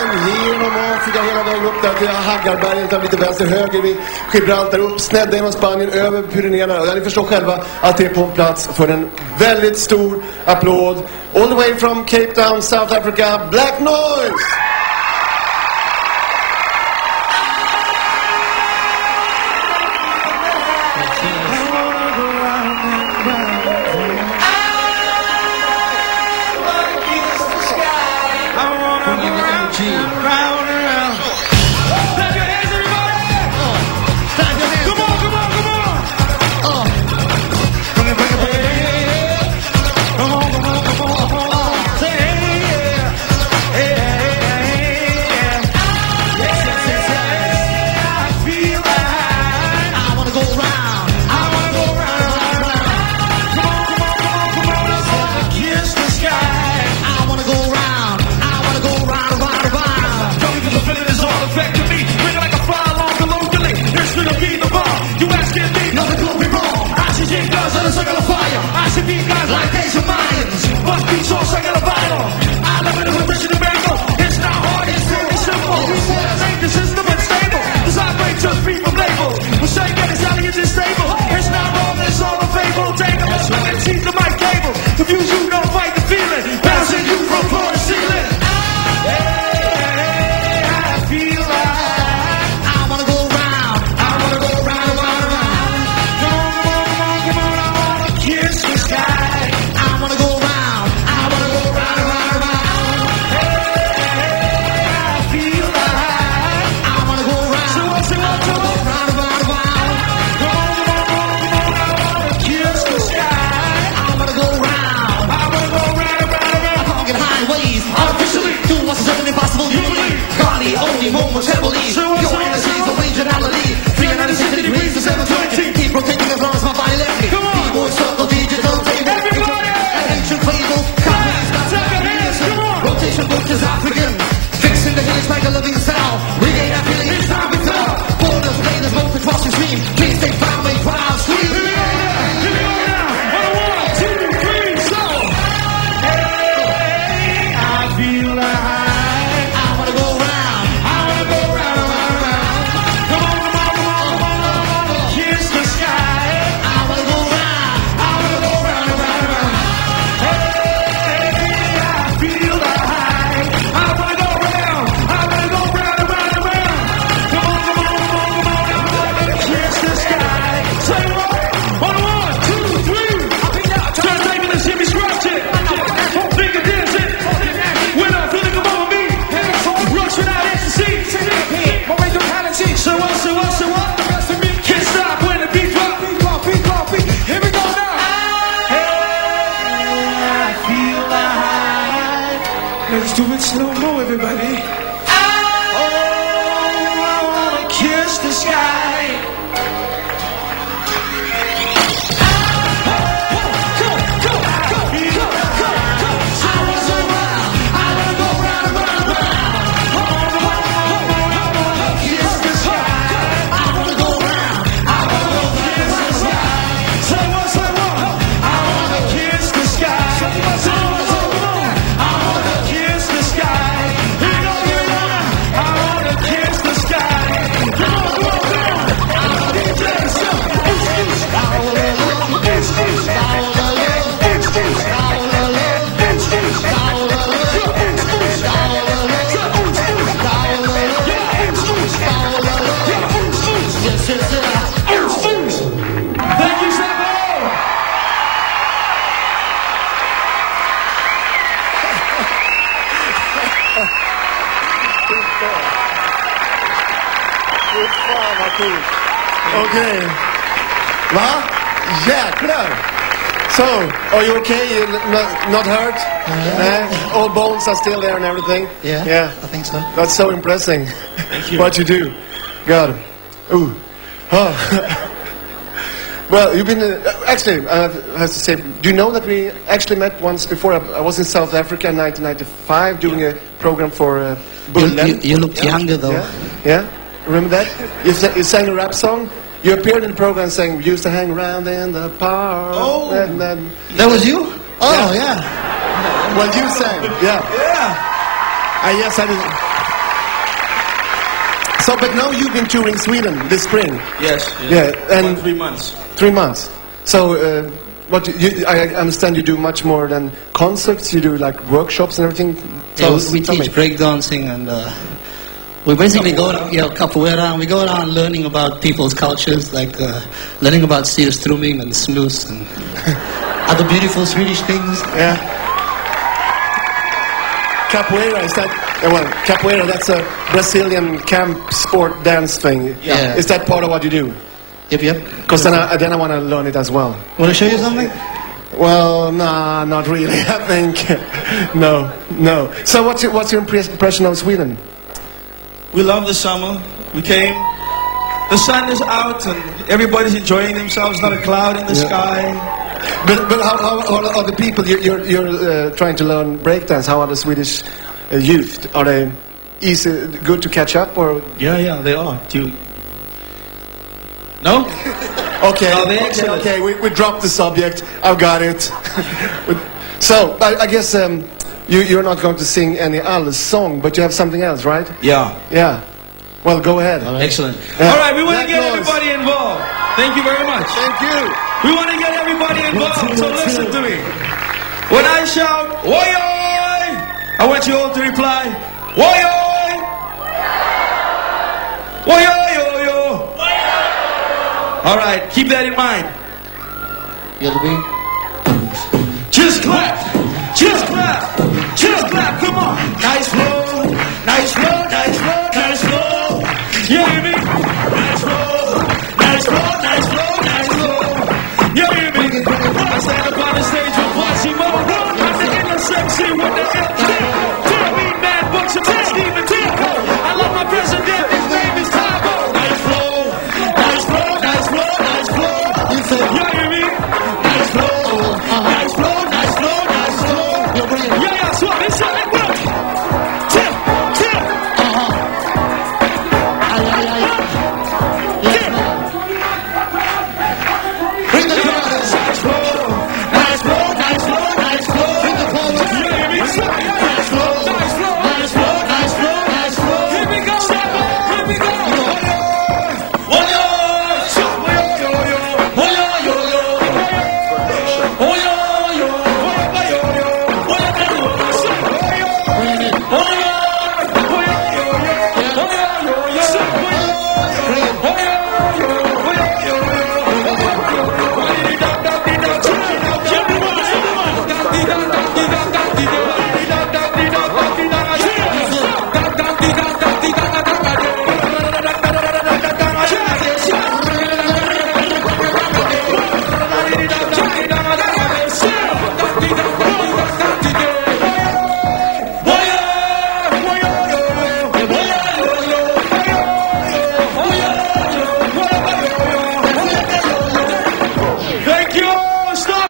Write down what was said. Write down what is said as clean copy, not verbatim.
vägen genom Afrika hela vägen upp där till Haggarbergen, utan lite vänster höger vid Gibraltar, upp snedda genom Spanien, över Pyrenéerna. Och ni förstår själva att det är på plats för en väldigt stor applåd. All the way from Cape Town, South Africa, Black Noise! Let's do it slow-mo, everybody. Oh, I wanna kiss the sky. Okay. Va? Jäklar! So, are you okay? You're not hurt? All bones are still there and everything? Yeah, I think so. That's so impressive. What you do. God. Ooh. Oh. Well, you've been... actually, I have to say, do you know that we actually met once before? I was in South Africa in 1995 doing a program for Bullen. You look younger, though. Yeah? Remember that? You sang a rap song? You appeared in the program saying, we used to hang around in the park. Oh, that was you? Oh, yeah. Well, you sang, yeah. Yeah. Yes, I did. So, but now you've been touring Sweden this spring. Yes. Yeah, and About 3 months. 3 months. So, I understand you do much more than concerts. You do like workshops and everything. Yeah, we teach breakdancing and we basically go around, capoeira, and we go around learning about people's cultures, like learning about surströmming and snus and other beautiful Swedish things. Yeah. Capoeira, is that, well, capoeira, that's a Brazilian camp sport dance thing. Yeah. Is that part of what you do? Yep. Because then I want to learn it as well. Want to show you something? Well, nah, not really, I think. No. So what's your impression of Sweden? We love the summer. We came. The sun is out and everybody's enjoying themselves. Not a cloud in the sky. But how are the people you're trying to learn breakdance? How are the Swedish youth? Are they good to catch up or? Yeah, they are. No? Okay, No, they're excellent. okay. We dropped the subject. I've got it. So I guess you're not going to sing any Alles song, but you have something else, right? Yeah. Yeah. Well, go ahead. Excellent. Yeah. All right, we want to Black get noise. everybody involved. Thank you very much. Thank you. We want to get everybody involved, so listen to me. When I shout, "Oi, oi!" I want you all to reply, "Oi, oi!" Oi, oi, oi, oi! All right, keep that in mind. You'll be. Just clap, just clap, just clap. Come on, nice flow.